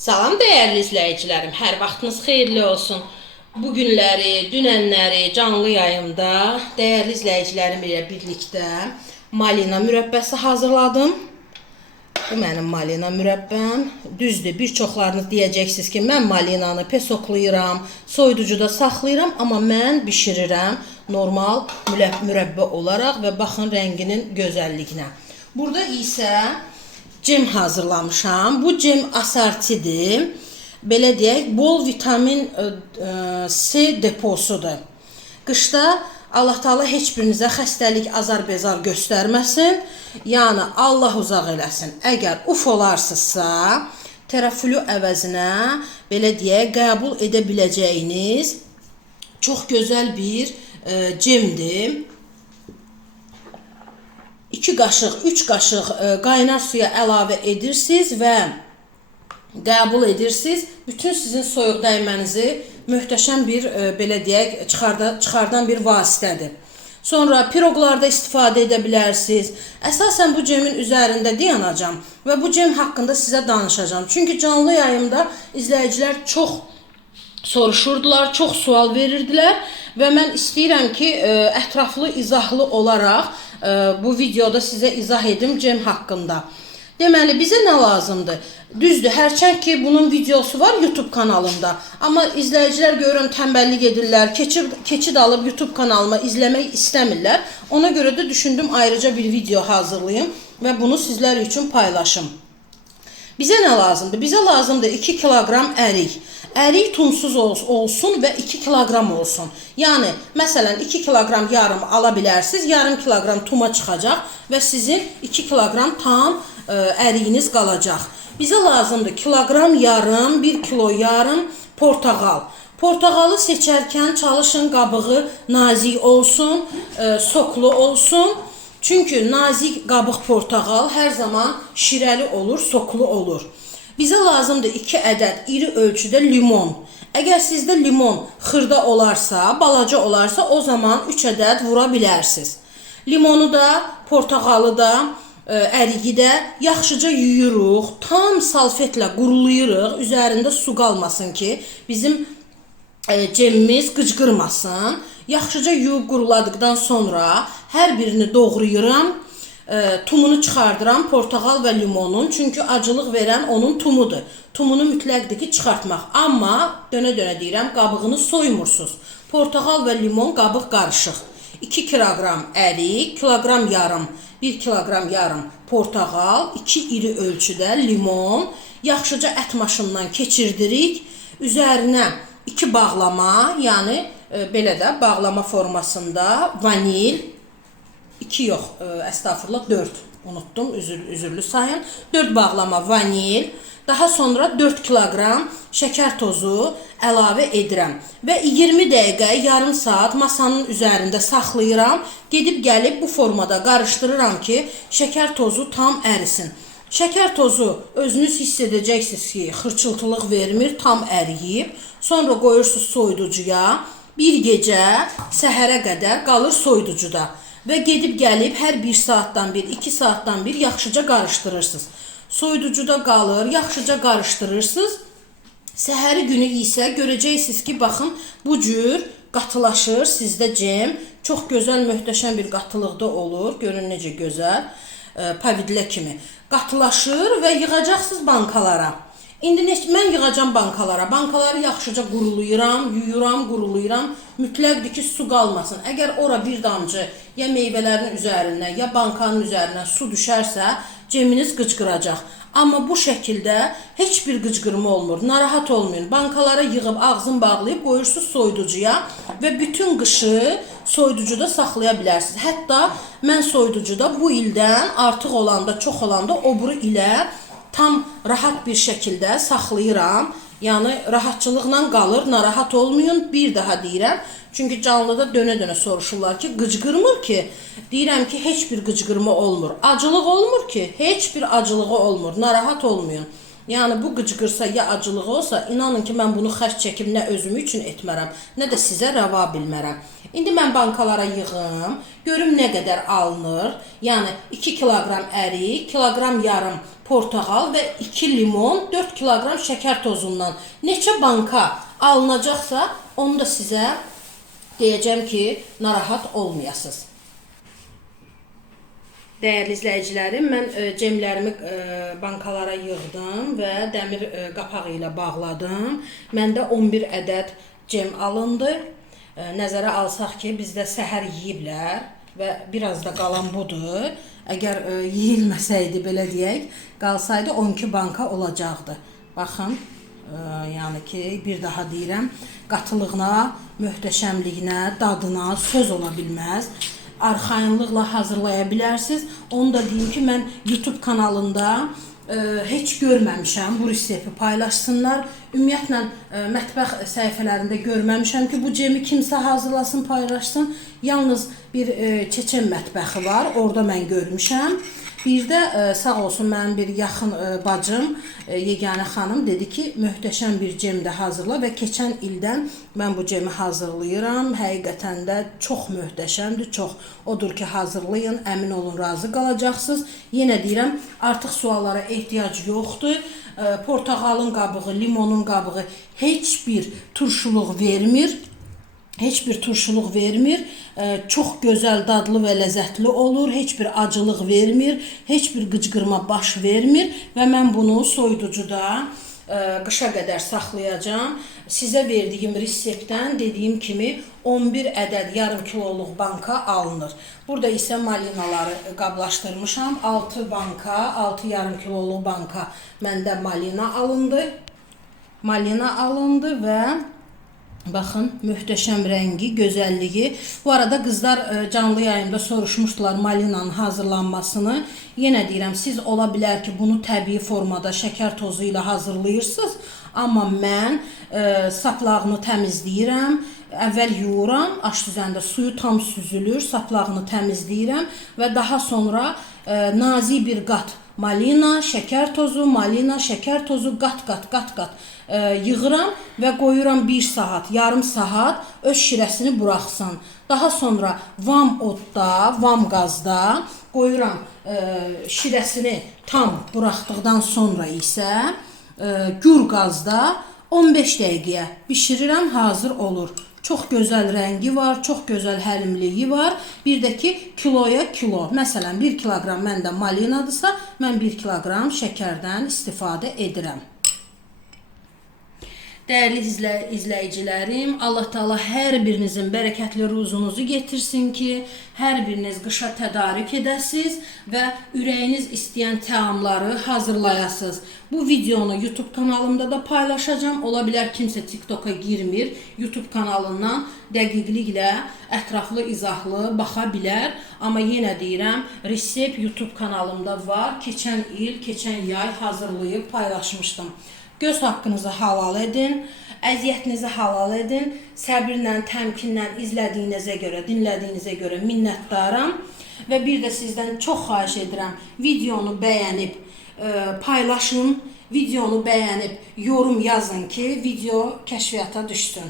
Salam dəyərli izləyicilərim, hər vaxtınız xeyirli olsun. Bu günləri, dünənləri canlı yayımda dəyərli izləyicilərim ilə birlikdə malina mürəbbəsi hazırladım. Bu mənim malina mürəbbəm. Düzdür, bir çoxlarınız deyəcəksiniz ki, mən malinanı pesoklayıram, soyuducuda saxlayıram, amma mən bişirirəm normal mürəb- mürəbbə olaraq və baxın rənginin gözəlliyinə. Burada isə cem hazırlamışam. Bu cem asartidir. Belə deyək, bol vitamin ə, ə, C deposudur. Qışda Allah Taala heç birinizə xəstəlik, azar-bezar göstərməsin. Yəni Allah uzaq eləsin. Əgər uf olarsınızsa, teraflu əvəzinə belə deyək, qəbul edə biləcəyiniz çox gözəl bir ə, cemdir. 2 qaşıq, 3 qaşıq ə, qaynar suya əlavə edirsiniz və qəbul edirsiniz. Bütün sizin soyuq dəymənizi möhtəşəm bir ə, belə deyək, çıxarda, çıxardan bir vasitədir. Sonra piroqlarda istifadə edə bilərsiniz. Əsasən bu cemin üzərində dayanacağam və bu cem haqqında sizə danışacağam. Çünki canlı yayımda izləyicilər çox soruşurdular, çox sual verirdilər və mən istəyirəm ki, ə, ətraflı, izahlı olaraq bu videoda sizə izah edim cem haqqında. Deməli, bizə nə lazımdır? Düzdür, hərçənd ki, bunun videosu var YouTube kanalımda. Amma izləyicilər görürəm tənbəllik edirlər, keçid, keçid alıb YouTube kanalıma izləmək istəmirlər. Ona görə də düşündüm ayrıca bir video hazırlayım və bunu sizlər üçün paylaşım. Bizə nə lazımdır? Bizə lazımdır 2 kiloqram ərik. Ərik tunsuz ol- olsun və 2 kiloqram olsun. Yəni, məsələn 2 kiloqram yarım ala bilərsiniz, yarım kiloqram tuma çıxacaq və sizin 2 kiloqram tam ə, əriyiniz qalacaq. Bizə lazımdır kiloqram yarım, 1 kilo yarım portağal. Portağalı seçərkən çalışın qabığı nazik olsun, ə, soklu olsun. Çünki nazik qabıq portağal hər zaman şirəli olur, soklu olur. Bizə lazımdır 2 ədəd iri ölçüdə limon. Əgər sizdə limon xırda olarsa, balaca olarsa, o zaman 3 ədəd vura bilərsiniz. Limonu da, portağalı da, ə, əriyi də yaxşıca yuyuruq, tam salfetlə qurulayırıq, üzərində su qalmasın ki, bizim e, cemimiz qıcqırmasın. Yaxşıca yuyub quruladıqdan sonra hər birini doğrayıram. E, tumunu çıxardıram, portağal və limonun. Çünki acılıq verən onun tumudur. Tumunu mütləqdir ki, çıxartmaq. Amma dönə-dönə deyirəm, qabığını soymursunuz. Portağal və limon qabıq qarışıq. 2 kiloqram ərik, kiloqram yarım, 1 kiloqram yarım portağal, 2 iri ölçüdə limon, yaxşıca ət maşından keçirdirik. Üzərinə 2 bağlama, yəni e, belə də bağlama formasında vanil 2 yox, ə, əstəğfurullah 4 unutdum, üzür, üzürlü sayın. 4 bağlama vanil, daha sonra 4 kiloqram şəkər tozu əlavə edirəm və 20 dəqiqə, yarım saat masanın üzərində saxlayıram. Gedib gəlib bu formada qarışdırıram ki, şəkər tozu tam ərisin. Şəkər tozu özünüz hiss edəcəksiniz ki, xırçıltılıq vermir, tam əriyib. Sonra qoyursunuz soyuducuya. Bir gecə səhərə qədər qalır soyuducuda və gedib gəlib hər 1 saatdan bir, 2 saatdan bir yaxşıca qarışdırırsınız. Soyuducuda qalır, yaxşıca qarışdırırsınız. Səhəri günü isə görəcəksiniz ki, baxın bu cür qatılaşır sizdə cem. Çox gözəl, möhtəşəm bir qatılıqda olur. Görün necə gözəl. E, pavidlə kimi qatılaşır və yığacaqsınız bankalara. İndi ne, mən yığacam bankalara. Bankaları yaxşıca qurulayıram, yuyuram, qurulayıram. Mütləqdir ki, su qalmasın. Əgər ora bir damcı ya meyvələrin üzərindən, ya bankanın üzərindən su düşərsə, ceminiz qıcqıracaq. Amma bu şəkildə heç bir qıcqırma olmur. Narahat olmayın. Bankalara yığıb ağzını bağlayıb qoyursunuz soyuducuya və bütün qışı soyuducuda saxlaya bilərsiniz. Hətta mən soyuducuda bu ildən artıq olanda, çox olanda oburu ilə tam rahat bir şəkildə saxlayıram. Yəni rahatçılıqla qalır, narahat olmayın. Bir daha deyirəm. Çünki canlıda dönə-dönə soruşurlar ki, qıcqırmır ki? Deyirəm ki, heç bir qıcqırma olmur. Acılıq olmur ki? Heç bir acılığı olmur. Narahat olmayın. Yəni bu qıcqırsa ya acılığı olsa, inanın ki, mən bunu xərc çəkib nə özüm üçün etmərəm, nə də sizə rəva bilmərəm. İndi mən bankalara yığım, görüm nə qədər alınır. Yəni 2 kiloqram ərik, kiloqram yarım portağal və 2 limon, 4 kiloqram şəkər tozundan neçə banka alınacaqsa, onu da sizə deyəcəm ki, narahat olmayasınız. Dəyərli izləyicilərim, mən e, cemlərimi e, bankalara yığdım və dəmir e, qapağı ilə bağladım. Məndə 11 ədəd cem alındı. Nəzərə alsaq ki, bizdə səhər yeyiblər və biraz da qalan budur. Əgər e, yeyilməsəydi belə deyək, qalsaydı 12 banka olacaqdı. Baxın, e, yəni ki, bir daha deyirəm, qatılığına, möhtəşəmliyinə, dadına söz ola bilməz arxayınlıqla hazırlaya bilərsiniz. Onu da deyim ki, mən YouTube kanalında heç görməmişəm bu resepti paylaşsınlar. Ümumiyyətlə mətbəx səhifələrində görməmişəm ki, bu cemi kimsə hazırlasın, paylaşsın. Yalnız bir Çeçen mətbəxi var, orada mən görmüşəm. Bir də e, sağ olsun mənim bir yaxın e, bacım, e, Yeganə xanım dedi ki, möhtəşəm bir cem də hazırla və keçən ildən mən bu cemi hazırlayıram. Həqiqətən də çox möhtəşəmdir, çox. Odur ki, hazırlayın, əmin olun razı qalacaqsınız. Yenə deyirəm, artıq suallara ehtiyac yoxdur. E, Portağalın qabığı, limonun qabığı heç bir turşuluq vermir heç bir turşuluq vermir. Ə, Çox gözəl, dadlı və ləzzətli olur. Heç bir acılıq vermir, heç bir qıcqırma baş vermir və mən bunu soyuducuda ə, qışa qədər saxlayacağam. Sizə verdiyim reseptdən dediyim kimi 11 ədəd yarım kiloluq banka alınır. Burada isə malinaları qablaşdırmışam. 6 banka, 6 yarım kiloluq banka məndə malina alındı. Malina alındı və Baxın, möhtəşəm rəngi, gözəlliyi. Bu arada qızlar e, canlı yayımda soruşmuşdular malinanın hazırlanmasını. Yenə deyirəm, siz ola bilər ki, bunu təbii formada şəkər tozu ilə hazırlayırsınız, amma mən e, saplağını təmizləyirəm. Əvvəl yuvuram, aş düzəndə suyu tam süzülür, saplağını təmizləyirəm və daha sonra e, nazik bir qat malina, şəkər tozu, malina, şəkər tozu qat-qat, qat-qat e, yığıram və qoyuram 1 saat, yarım saat öz şirəsini buraxsın. Daha sonra vam odda, vam qazda qoyuram e, şirəsini tam buraxdıqdan sonra isə e, gür qazda 15 dəqiqəyə bişirirəm, hazır olur. Çox gözəl rəngi var, çox gözəl həlimliyi var. Bir də ki, kiloya kilo. Məsələn, 1 kiloqram məndə malinadısa, mən 1 kiloqram şəkərdən istifadə edirəm. Dəyərli izlə, izləyicilərim, Allah Taala hər birinizin bərəkətli ruzunuzu getirsin ki, hər biriniz qışa tədarük edəsiz və ürəyiniz istəyən təamları hazırlayasınız. Bu videonu YouTube kanalımda da paylaşacağam. Ola bilər kimsə TikToka girmir, YouTube kanalından dəqiqliklə ətraflı izahlı baxa bilər. Amma yenə deyirəm, resept YouTube kanalımda var. Keçən il, keçən yay hazırlayıb paylaşmışdım. Göz haqqınızı halal edin, əziyyətinizi halal edin. Səbirlə, təmkinlə izlədiyinizə görə, dinlədiyinizə görə minnətdaram və bir də sizdən çox xahiş edirəm, videonu bəyənib e, paylaşın, videonu bəyənib yorum yazın ki, video kəşfiyyata düşsün.